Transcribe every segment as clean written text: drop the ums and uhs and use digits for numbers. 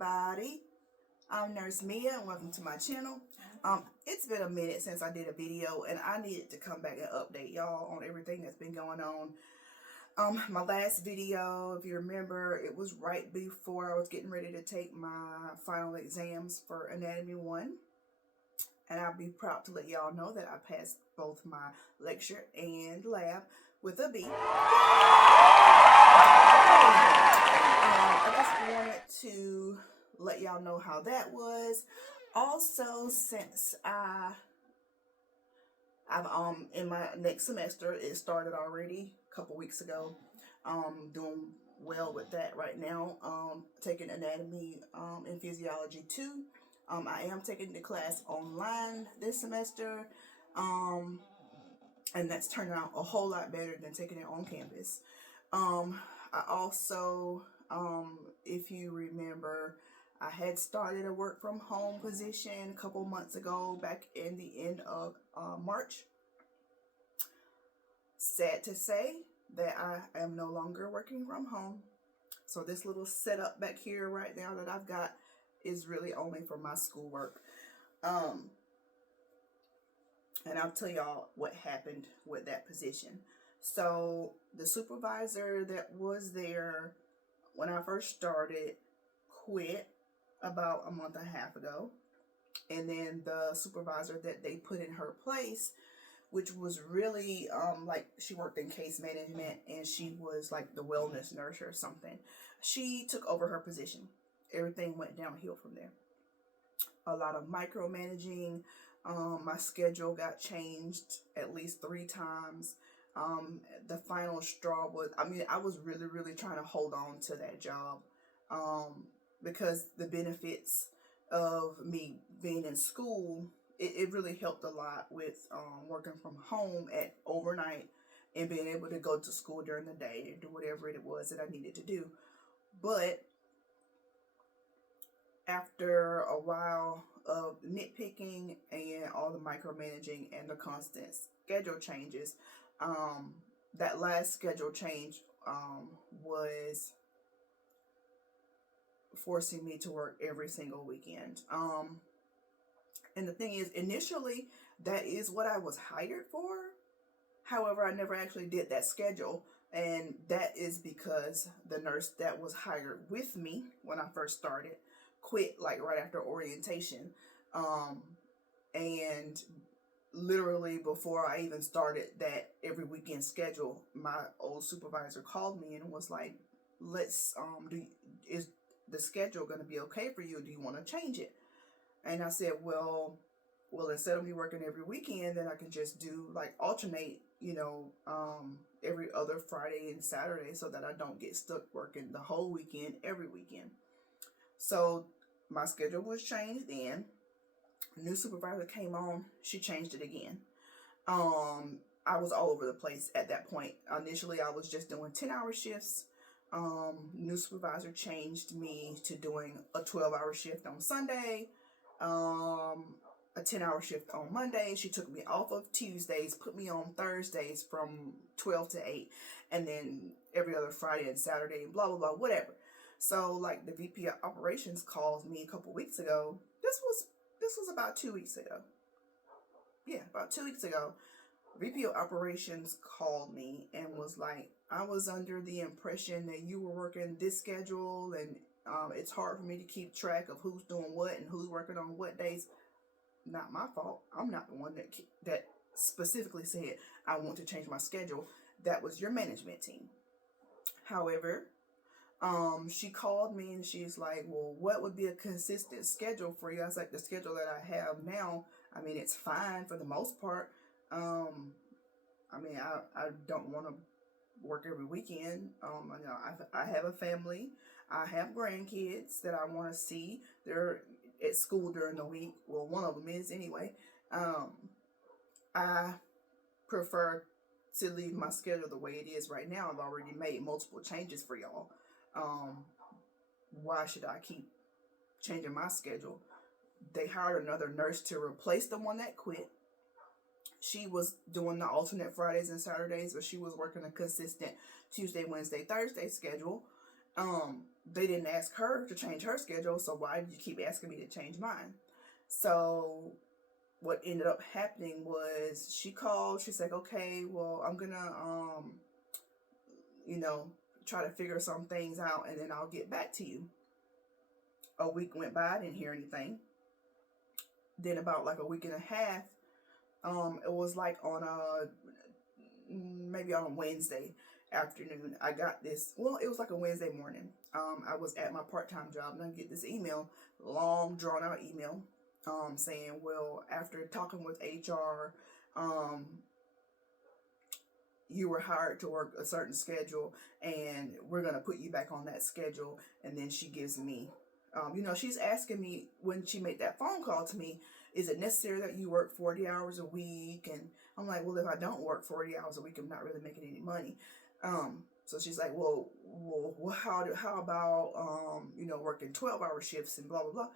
everybody. I'm Nurse Mia and welcome to my channel. It's been a minute since I did a video and I needed to come back and update y'all on everything that's been going on. My last video, if you remember, it was right before I was getting ready to take my final exams for Anatomy 1. And I'll be proud to let y'all know that I passed both my lecture and lab with a B. I just wanted to let y'all know how that was. Also, since I've in my next semester, it started already a couple weeks ago. Doing well with that right now. Taking Anatomy and Physiology 2. I am taking the class online this semester. And that's turning out a whole lot better than taking it on campus. I also, if you remember, I had started a work from home position a couple months ago, back in the end of March. Sad to say that I am no longer working from home. So this little setup back here right now that I've got is really only for my schoolwork. And I'll tell y'all what happened with that position. So the supervisor that was there when I first started quit about a month and a half ago. And then the supervisor that they put in her place, which was really like she worked in case management and she was like the wellness nurse or something. She took over her position. Everything went downhill from there. A lot of micromanaging. My schedule got changed at least 3 times. The final straw was, I was really trying to hold on to that job because the benefits of me being in school, it really helped a lot with working from home at overnight and being able to go to school during the day and do whatever it was that I needed to do. But after a while of nitpicking and all the micromanaging and the constant schedule changes, that last schedule change was forcing me to work every single weekend. And the thing is, initially, that is what I was hired for. However, I never actually did that schedule. And that is because the nurse that was hired with me when I first started quit like right after orientation. And literally before I even started that every weekend schedule, my old supervisor called me and was like, let's, is the schedule going to be okay for you? Do you want to change it? And I said, well, instead of me working every weekend, then I can just do like alternate, every other Friday and Saturday so that I don't get stuck working the whole weekend, every weekend. So my schedule was changed then. New supervisor came on, she changed it again. I was all over the place at that point. Initially, I was just doing 10-hour shifts. New supervisor changed me to doing a 12-hour shift on Sunday, a 10-hour shift on Monday. She took me off of Tuesdays, put me on Thursdays from 12 to 8, and then every other Friday and Saturday, and blah, blah, blah, whatever. So, like, the VP of Operations called me a couple weeks ago. This was about 2 weeks ago. Yeah, about 2 weeks ago. VP of Operations called me and was like, I was under the impression that you were working this schedule and it's hard for me to keep track of who's doing what and who's working on what days. Not my fault. I'm not the one that specifically said I want to change my schedule. That was your management team. However, she called me and she's like, well, what would be a consistent schedule for you? I was like, the schedule that I have now, it's fine for the most part. I don't want to work every weekend. I have a family. I have grandkids that I want to see. They're at school during the week. Well, one of them is anyway. I prefer to leave my schedule the way it is right now. I've already made multiple changes for y'all. Why should I keep changing my schedule? They hired another nurse to replace the one that quit. She was doing the alternate Fridays and Saturdays, but she was working a consistent Tuesday, Wednesday, Thursday schedule. They didn't ask her to change her schedule, so why did you keep asking me to change mine? So what ended up happening was she called. She's like, okay, well, I'm gonna you know, try to figure some things out, and then I'll get back to you. A week went by, I didn't hear anything. Then about like a week and a half, it was like on a maybe on a Wednesday afternoon, I got this. Well, it was like a Wednesday morning. I was at my part-time job, and I get this email, long drawn out email, saying, well, after talking with HR, you were hired to work a certain schedule, and we're gonna put you back on that schedule. And then she gives me, she's asking me when she made that phone call to me, is it necessary that you work 40 hours a week? And I'm like, well, if I don't work 40 hours a week, I'm not really making any money. So she's like, well, how about, working 12-hour shifts and blah, blah, blah.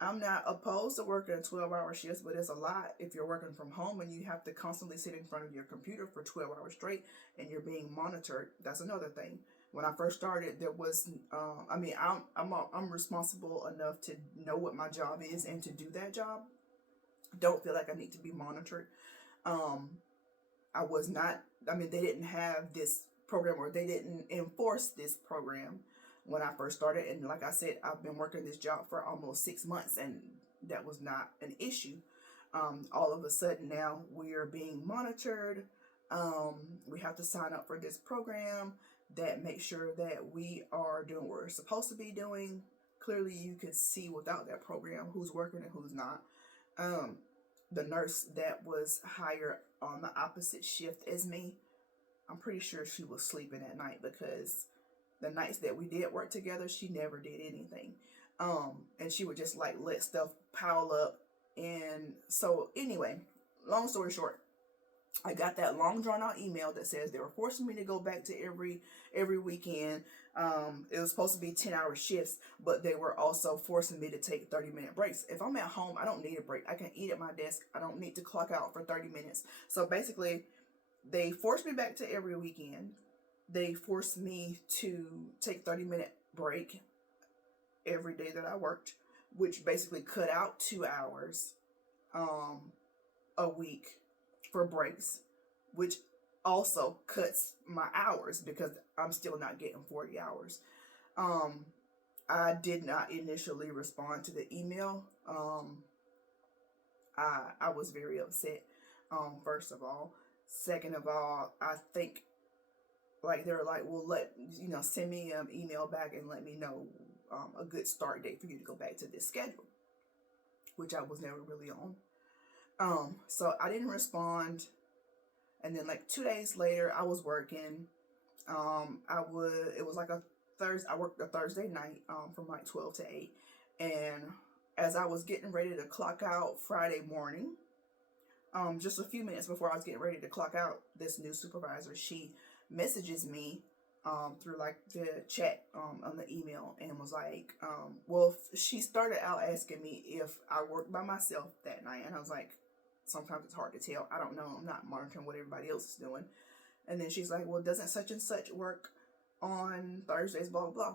I'm not opposed to working a 12-hour shifts, but it's a lot if you're working from home and you have to constantly sit in front of your computer for 12 hours straight and you're being monitored. That's another thing. When I first started, there was, I'm responsible enough to know what my job is and to do that job. Don't feel like I need to be monitored. I was not, they didn't have this program, or they didn't enforce this program when I first started. And like I said, I've been working this job for almost 6 months, and that was not an issue. All of a sudden now we are being monitored. We have to sign up for this program that makes sure that we are doing what we're supposed to be doing. Clearly you could see without that program who's working and who's not. The nurse that was hired on the opposite shift as me, I'm pretty sure she was sleeping at night, because the nights that we did work together, she never did anything. And she would just like let stuff pile up. And so anyway, long story short, I got that long drawn out email that says they were forcing me to go back to every weekend. It was supposed to be 10-hour shifts, but they were also forcing me to take 30-minute breaks. If I'm at home, I don't need a break. I can eat at my desk. I don't need to clock out for 30 minutes. So basically, they forced me back to every weekend. They forced me to take 30-minute break every day that I worked, which basically cut out 2 hours a week for breaks, which also cuts my hours because I'm still not getting 40 hours. I did not initially respond to the email. I was very upset, first of all. Second of all, I think like they're like, well, send me an email back and let me know a good start date for you to go back to this schedule, which I was never really on. So I didn't respond. And then like 2 days later, I was working. It was like a Thursday. I worked a Thursday night from like 12 to 8. And as I was getting ready to clock out Friday morning, just a few minutes before I was getting ready to clock out, this new supervisor, she messages me through like the chat on the email, and was like, she started out asking me if I worked by myself that night. And I was like, sometimes it's hard to tell. I don't know. I'm not monitoring what everybody else is doing. And then she's like, well, doesn't such and such work on Thursdays, blah, blah, blah.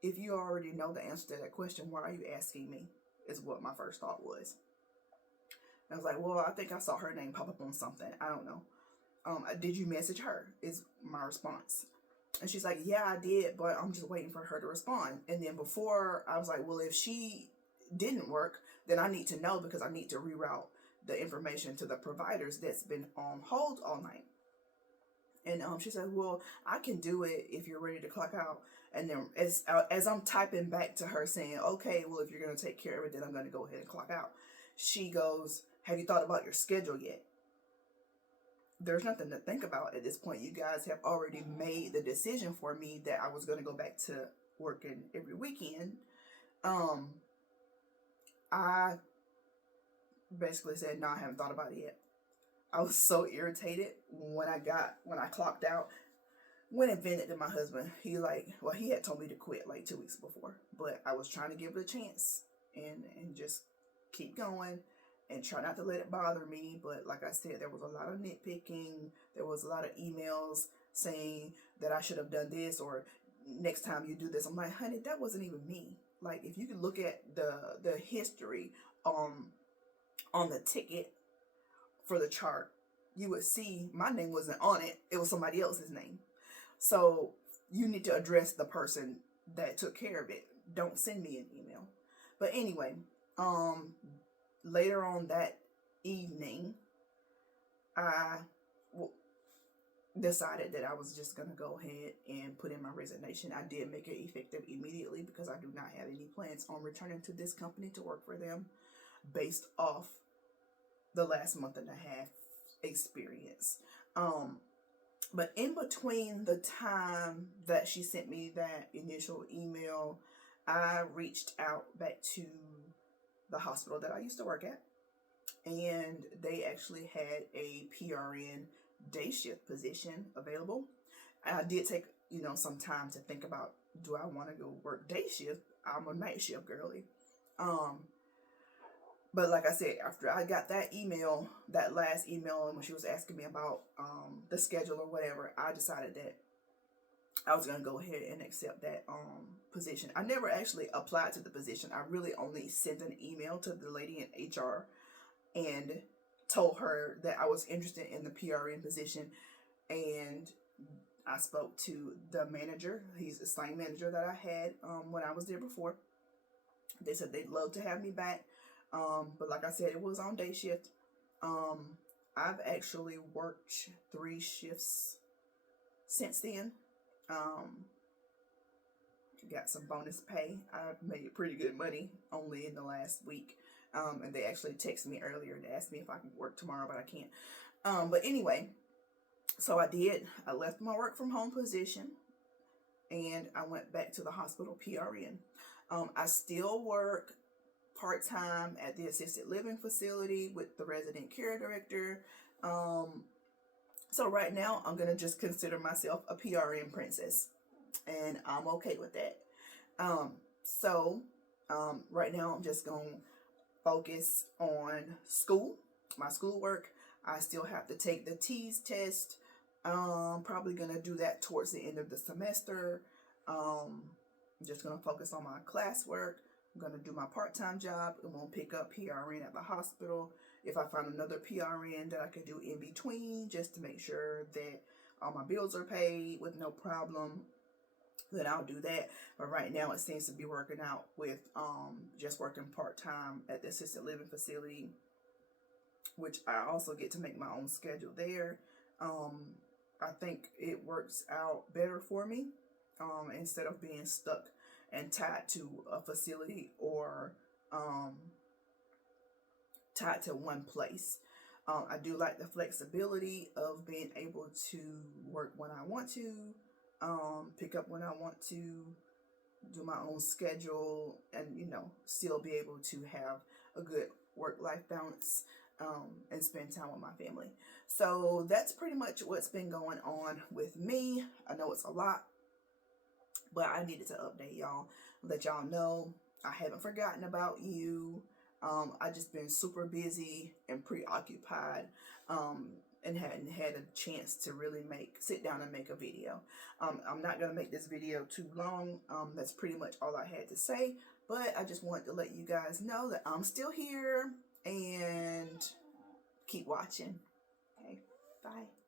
If you already know the answer to that question, why are you asking me? Is what my first thought was. And I was like, well, I think I saw her name pop up on something. I don't know. Did you message her? Is my response. And she's like, yeah, I did, but I'm just waiting for her to respond. And then before, I was like, well, if she didn't work, then I need to know, because I need to reroute the information to the providers that's been on hold all night. And she said, well, I can do it if you're ready to clock out. And then as I'm typing back to her saying, okay, well, if you're going to take care of it, then I'm going to go ahead and clock out. She goes, have you thought about your schedule yet? There's nothing to think about at this point. You guys have already made the decision for me that I was going to go back to working every weekend. I basically said, no, I haven't thought about it yet. I was so irritated when I clocked out. Went and vented to my husband. He had told me to quit like 2 weeks before, but I was trying to give it a chance and just keep going and try not to let it bother me. But like I said, there was a lot of nitpicking. There was a lot of emails saying that I should have done this, or next time you do this. I'm like, honey, that wasn't even me. Like, if you could look at the history on the ticket for the chart, you would see my name wasn't on it. It was somebody else's name. So you need to address the person that took care of it. Don't send me an email. But anyway, later on that evening, I decided that I was just going to go ahead and put in my resignation. I did make it effective immediately because I do not have any plans on returning to this company to work for them based off the last month and a half experience. But in between the time that she sent me that initial email, I reached out back to the hospital that I used to work at, and they actually had a PRN day shift position available. I did take, some time to think about, do I want to go work day shift? I'm a night shift girly. But like I said, after I got that email, that last email, and when she was asking me about the schedule or whatever, I decided that I was going to go ahead and accept that position. I never actually applied to the position. I really only sent an email to the lady in HR and told her that I was interested in the PRN position. And I spoke to the manager. He's the same manager that I had when I was there before. They said they'd love to have me back. But like I said, it was on day shift. I've actually worked 3 shifts since then. Got some bonus pay. I've made pretty good money only in the last week. And they actually texted me earlier to ask me if I could work tomorrow, but I can't. But anyway, so I did. I left my work from home position and I went back to the hospital PRN. I still work part-time at the assisted living facility with the resident care director. So right now I'm gonna just consider myself a PRN princess, and I'm okay with that. So right now I'm just gonna focus on school, my schoolwork. I still have to take the TEAS test. Probably gonna do that towards the end of the semester. I'm just gonna focus on my classwork. I'm going to do my part-time job. I'm going to pick up PRN at the hospital. If I find another PRN that I can do in between, just to make sure that all my bills are paid with no problem, then I'll do that. But right now it seems to be working out with just working part-time at the assisted living facility, which I also get to make my own schedule there. I think it works out better for me instead of being stuck and tied to a facility or tied to one place. I do like the flexibility of being able to work when I want to, pick up when I want to, do my own schedule, and still be able to have a good work-life balance and spend time with my family. So that's pretty much what's been going on with me. I know it's a lot, but I needed to update y'all, let y'all know I haven't forgotten about you. I just been super busy and preoccupied, and hadn't had a chance to really sit down and make a video. I'm not gonna make this video too long. That's pretty much all I had to say, but I just wanted to let you guys know that I'm still here and keep watching. Okay, bye.